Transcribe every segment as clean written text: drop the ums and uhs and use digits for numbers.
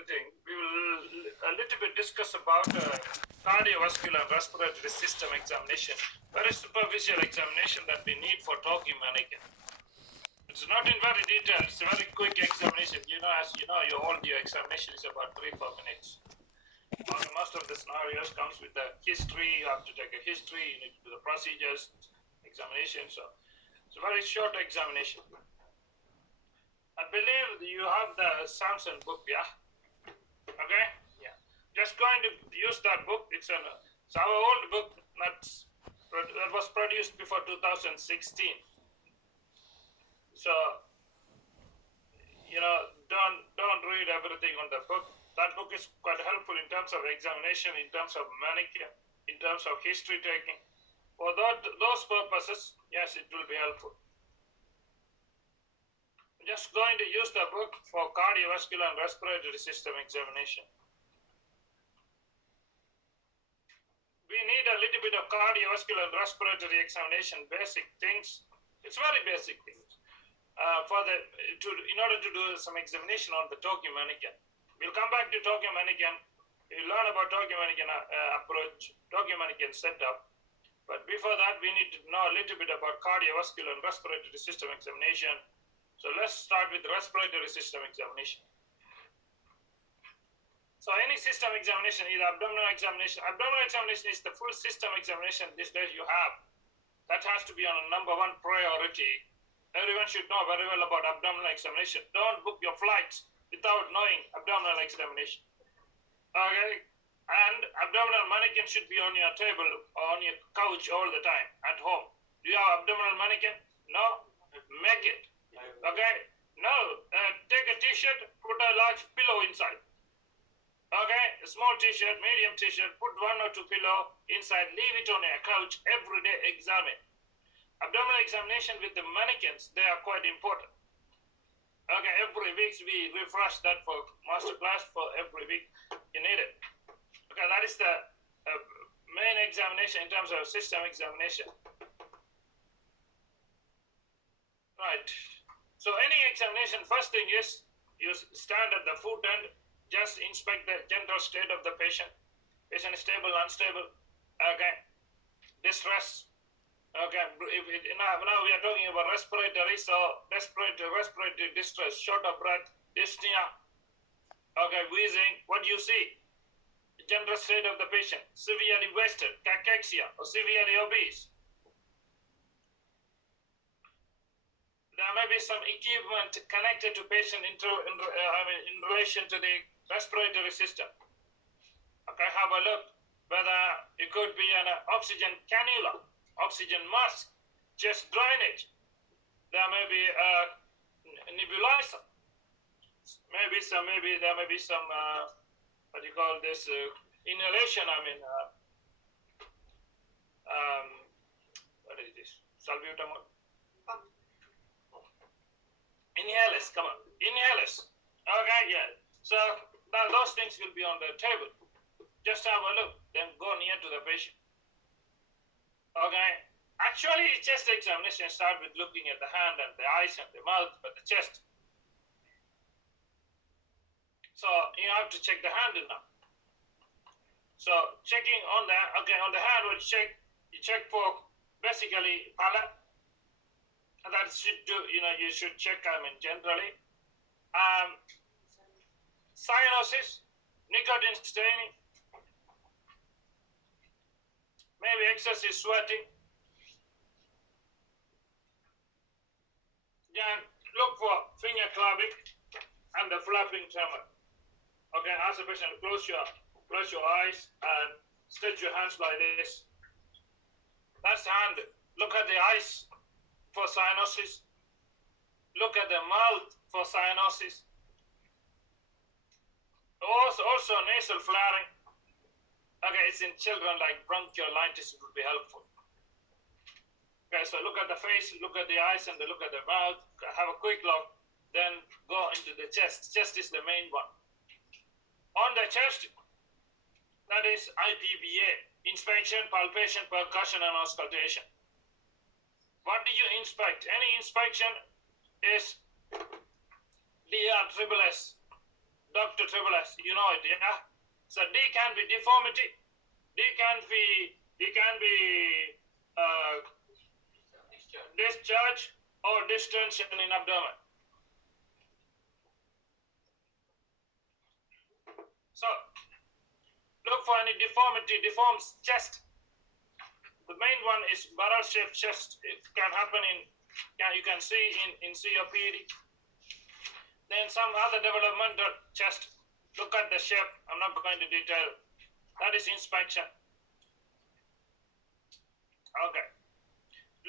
everything, we will a little bit discuss about cardiovascular and respiratory system examination. Very superficial examination that we need for talking mannequin. It's not in very detail. It's a very quick examination. As you know, your examination is about 3-4 minutes. Most of the scenarios comes with the history. You have to take a history. You need to do the procedures, examination. So it's a very short examination. I believe you have the Samson book, yeah? Okay? Yeah. Just going to use that book. It's our old book that was produced before 2016. So, don't read everything on the book. That book is quite helpful in terms of examination, in terms of manicure, in terms of history taking. For those purposes, yes, it will be helpful. Just going to use the book for cardiovascular and respiratory system examination. We need a little bit of cardiovascular and respiratory examination, basic things. It's very basic things. In order to do some examination on the Tokyo mannequin. We'll come back to Tokyo mannequin. We'll learn about Tokyo mannequin approach, Tokyo mannequin setup. But before that, we need to know a little bit about cardiovascular and respiratory system examination. So let's start with respiratory system examination. So any system examination, either abdominal examination is the full system examination these days you have. That has to be on a number one priority. Everyone should know very well about abdominal examination. Don't book your flights without knowing abdominal examination. Okay? And abdominal mannequin should be on your table or on your couch all the time at home. Do you have abdominal mannequin? No? Make it. Okay? No. Take a t-shirt, put a large pillow inside. Okay? A small t-shirt, medium t-shirt, put 1 or 2 pillow inside, leave it on your couch, every day examine. Abdominal examination with the mannequins, they are quite important. Okay, every week we refresh that for master class for every week. You need it. Okay, that is the main examination in terms of system examination. Right. So any examination, first thing is you stand at the foot end, just inspect the general state of the patient. Patient is stable, unstable. Okay. Distress. Okay. Now we are talking about respiratory. So respiratory distress, short of breath, dyspnea. Okay, wheezing. What do you see? The general state of the patient, severely wasted, cachexia, or severely obese. There may be some equipment connected to patient in relation to the respiratory system. Okay, have a look whether it could be an oxygen cannula, oxygen mask, chest drainage. There may be a nebulizer. Maybe there may be some what do you call this inhalation? What is this? Salbutamol. Inhalers, come on. Inhalers. Okay, yeah. So those things will be on the table. Just have a look, then go near to the patient. Okay. Actually, chest examination start with looking at the hand and the eyes and the mouth, but the chest. So you have to check the handle now. So checking on the hand, what you check for basically palate. And that should do, you should check, generally. Cyanosis, nicotine staining, maybe excessive sweating. Then look for finger clubbing and the flapping tremor. Okay, as a patient, close your eyes and stretch your hands like this. That's the hand. Look at the eyes for cyanosis. Look at the mouth for cyanosis. Also nasal flaring. Okay, it's in children like bronchiolitis, it would be helpful. Okay, so look at the face, look at the eyes, and look at the mouth. Have a quick look, then go into the chest. Chest is the main one. On the chest, that is IPBA, inspection, palpation, percussion, and auscultation. What do you inspect? Any inspection is DR SSS. Dr. Triple S, you know it, yeah? So D can be deformity, D can be discharge or distension in abdomen. So look for any deformity, deforms chest. The main one is barrel-shaped chest. It can happen you can see in COPD. Then some other developmental chest. Look at the shape. I'm not going to detail. That is inspection. Okay.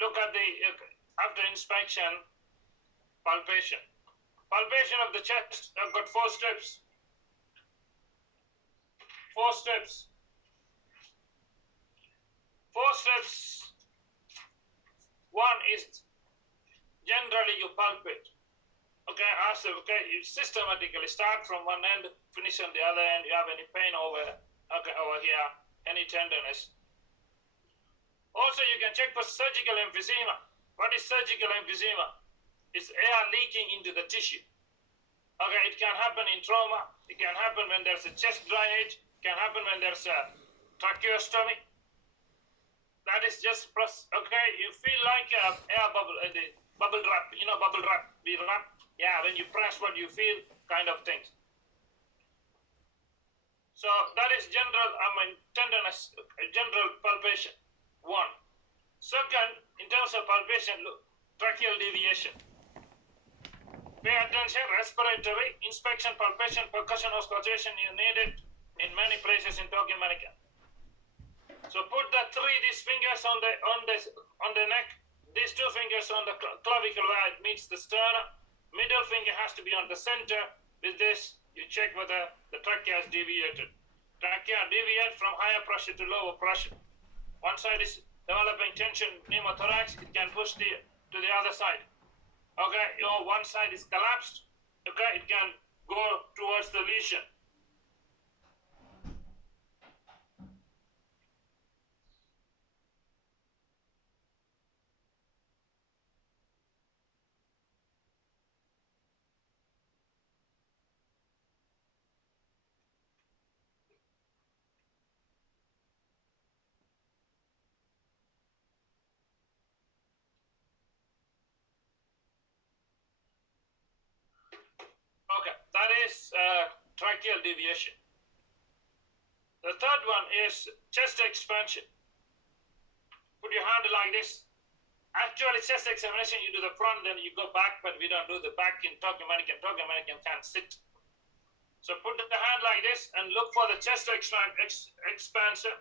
Look at the after inspection, palpation. Palpation of the chest. I've got 4 steps. 4 steps. 4 steps. One is generally you palpate. Okay, you systematically start from one end, finish on the other end. You have any pain over here, any tenderness. Also, you can check for surgical emphysema. What is surgical emphysema? It's air leaking into the tissue. Okay, it can happen in trauma. It can happen when there's a chest drainage. It can happen when there's a tracheostomy. That is just okay. You feel like air bubble, the bubble wrap. You know, bubble wrap. We wrap. Yeah, when you press what you feel, kind of things. So that is general. Tenderness, general palpation. 1. Second, in terms of palpation, look, tracheal deviation. Pay attention. Respiratory inspection, palpation, percussion, auscultation is needed in many places in Tokyo, America. So put these fingers on the neck, these 2 fingers on the clavicle where it meets the sternum. Middle finger has to be on the center. With this, you check whether the trachea is deviated. Trachea deviate from higher pressure to lower pressure. One side is developing tension, pneumothorax. It can push to the other side. Okay, one side is collapsed. Okay, it can go towards the lesion. Okay, that is tracheal deviation. The third one is chest expansion. Put your hand like this. Actually, chest examination, you do the front, then you go back, but we don't do the back in Tokyo American. Tokyo American can't sit. So put the hand like this and look for the chest expansion.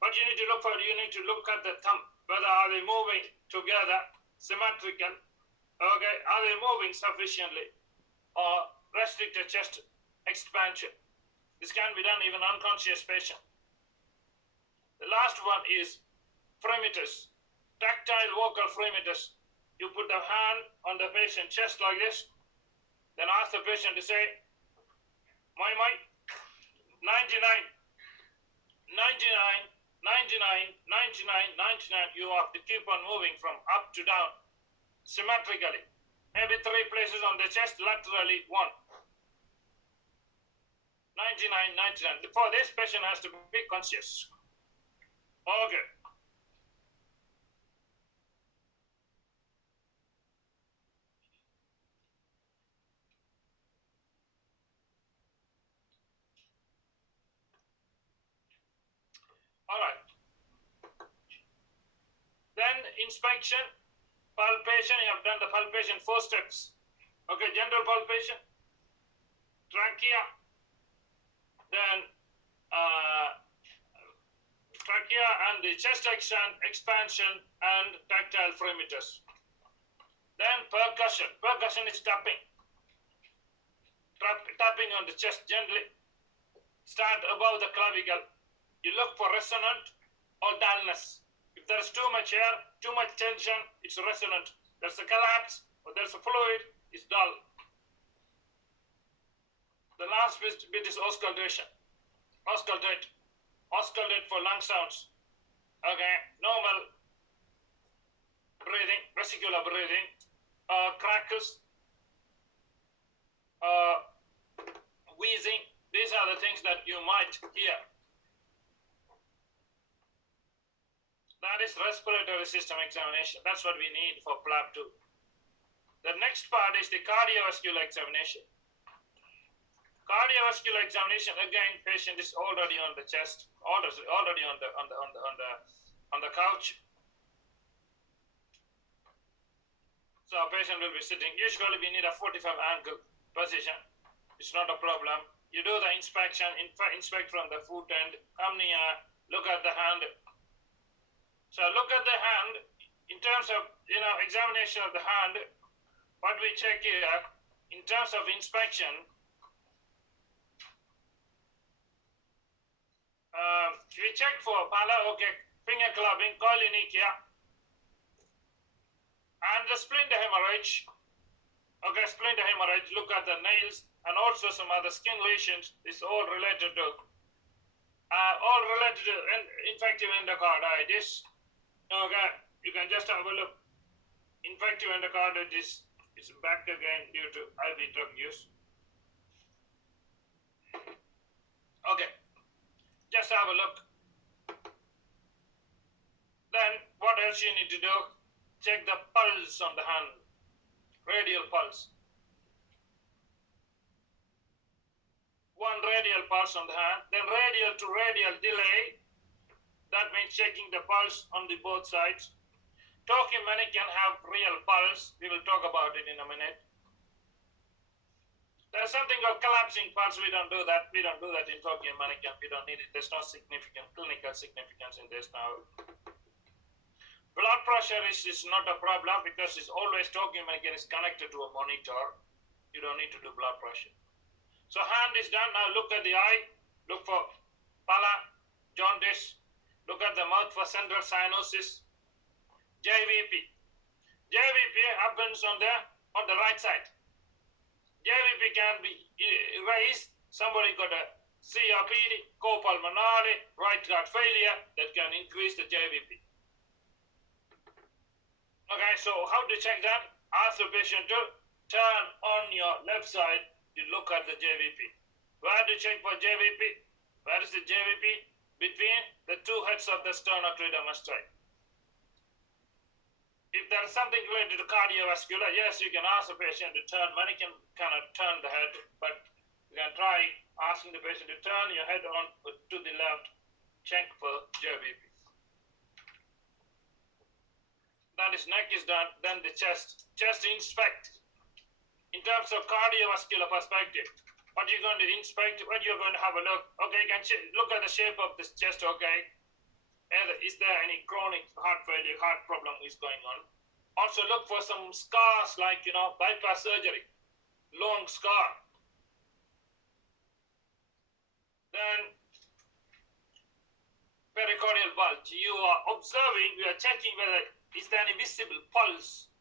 What you need to look for, you need to look at the thumb. Whether are they moving together, symmetrical. Okay, are they moving sufficiently? Or restricted chest expansion. This can be done even unconscious patient. The last one is fremitus, tactile vocal fremitus. You put the hand on the patient's chest like this, then ask the patient to say, my, 99, 99, 99, 99. You have to keep on moving from up to down, symmetrically. Maybe 3 places on the chest, laterally 1. 99, 99. For this, patient has to be conscious. Okay. All right. Then inspection, palpation. You have done the palpation 4 steps. Okay, general palpation, trachea, then trachea and the chest expansion and tactile fremitus. Then percussion. Percussion is tapping. Tapping on the chest gently. Start above the clavicle. You look for resonant or dullness. If there's too much air, too much tension, it's resonant. There's a collapse or there's a fluid, it's dull. The last bit is auscultation. Auscultate. Auscultate for lung sounds. Okay, normal breathing, vesicular breathing, crackles, wheezing. These are the things that you might hear. That is respiratory system examination. That's what we need for PLAB 2. The next part is the cardiovascular examination. Cardiovascular examination, again, patient is already on the chest, already on the couch. So a patient will be sitting. Usually we need a 45 angle position. It's not a problem. You do the inspection, inspect from the foot end, look at the hand. So look at the hand in terms of, examination of the hand. What we check here in terms of inspection, we check for pala, okay, finger clubbing, koilonychia, and the splinter hemorrhage. Okay, splinter hemorrhage, look at the nails, and also some other skin lesions. It's all related to infective endocarditis. Okay, you can just have a look. Infective endocarditis is back again due to IV drug use. Okay, just have a look. Then what else you need to do? Check the pulse on the hand, radial pulse. One radial pulse on the hand, then radial to radial delay. That means checking the pulse on the both sides. Talking mannequin have real pulse. We will talk about it in a minute. There's something called collapsing pulse. We don't do that. We don't do that in talking mannequin. We don't need it. There's no significant clinical significance in this now. Blood pressure is not a problem because it's always talking mannequin is connected to a monitor. You don't need to do blood pressure. So hand is done. Now look at the eye. Look for pala, jaundice. Look at the mouth for central cyanosis. JVP. JVP happens on the right side. JVP can be raised. Somebody got a COPD, copulmonale, right heart failure that can increase the JVP. Okay, so how to check that? Ask the patient to turn on your left side to look at the JVP. Where to check for JVP? Where is the JVP? Between the two heads of the sternocleidomastoid. If there is something related to cardiovascular, yes, you can ask the patient to turn. Many cannot turn the head, but you can try asking the patient to turn your head on to the left, check for JVP. That is neck is done, then the chest. Chest inspect. In terms of cardiovascular perspective, what you're going to inspect, what you're going to have a look. Okay, you can look at the shape of this chest, okay. And is there any chronic heart failure, heart problem is going on? Also look for some scars like, bypass surgery, long scar. Then pericardial bulge. You are observing, you are checking whether is there any visible pulse.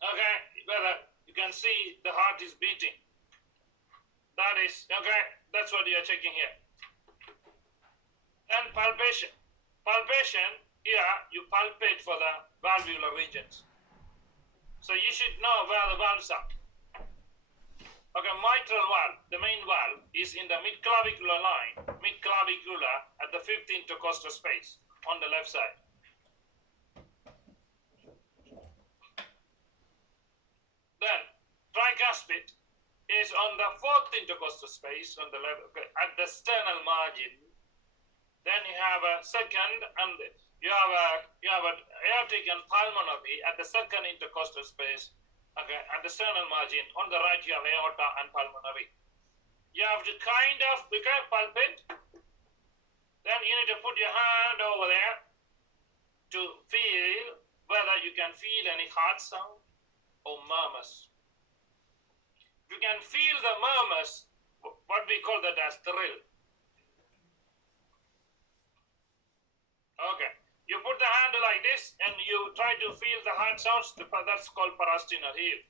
Okay, whether you can see the heart is beating. That is, okay, that's what you are checking here. And palpation. Palpation, here you palpate for the valvular regions. So you should know where the valves are. Okay, mitral valve, the main valve, is in the mid-clavicular line, mid-clavicular at the 5th intercostal space on the left side. Then, tricuspid is on the 4th intercostal space on the left, okay, at the sternal margin. Then you have a second, and you have an aortic and pulmonary at the 2nd intercostal space. Okay, at the sternal margin. On the right, you have aorta and pulmonary. You have to kind of palpate. Then you need to put your hand over there to feel whether you can feel any heart sound or murmurs. If you can feel the murmurs, what we call that as thrill. Okay. You put the hand like this and you try to feel the heart sounds, that's called parasternal heel.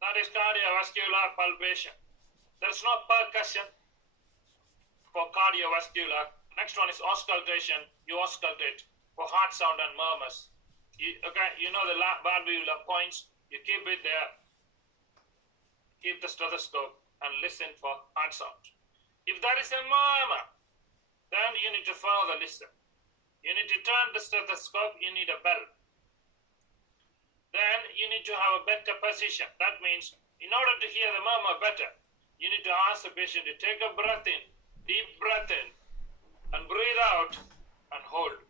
That is cardiovascular palpation. There's no percussion for cardiovascular. Next one is auscultation. You auscultate for heart sound and murmurs. You know the valvular points, you keep it there, keep the stethoscope and listen for heart sound. If there is a murmur, then you need to further listen. You need to turn the stethoscope, you need a bell. Then you need to have a better position. That means in order to hear the murmur better, you need to ask the patient to take a breath in, deep breath in, and breathe out and hold.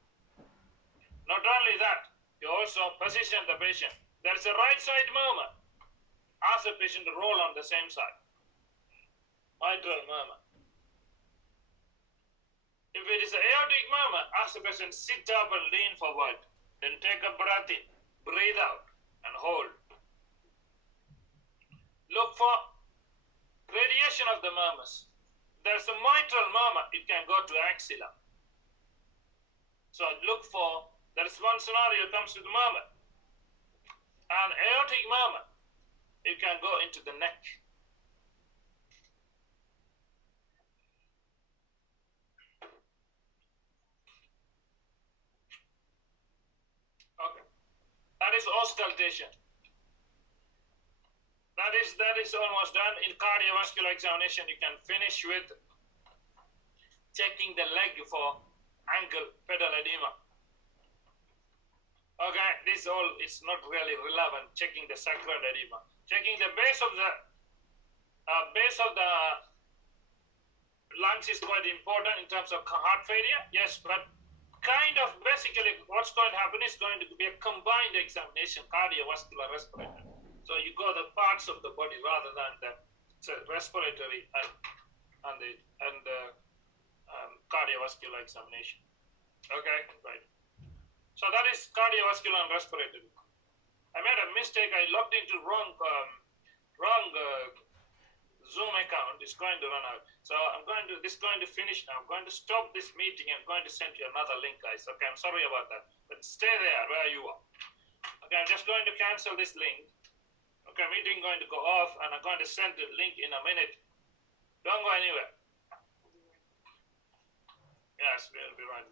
Not only that, you also position the patient. There is a right side murmur. Ask the patient to roll on the same side. Mitral murmur. If it is an aortic murmur, ask the patient sit up and lean forward. Then take a breath in, breathe out, and hold. Look for radiation of the murmurs. There's a mitral murmur, it can go to axilla. So look for, there is one scenario comes with murmur. An aortic murmur, it can go into the neck. Okay. That is auscultation. That is almost done. In cardiovascular examination, you can finish with checking the leg for ankle pedal edema. Okay, this all is not really relevant. Checking the sacral edema, checking the base of the lungs is quite important in terms of heart failure. Yes, but kind of basically what's going to happen is going to be a combined examination, cardiovascular, respiratory. So you go the parts of the body rather than the respiratory and cardiovascular examination. Okay, right. So that is cardiovascular and respiratory. I made a mistake. I logged into wrong Zoom account. It's going to run out. So this is going to finish now. I'm going to stop this meeting. I'm going to send you another link, guys. Okay, I'm sorry about that. But stay there where you are. Okay, I'm just going to cancel this link. Okay, meeting going to go off, and I'm going to send the link in a minute. Don't go anywhere. Yes, we'll be right.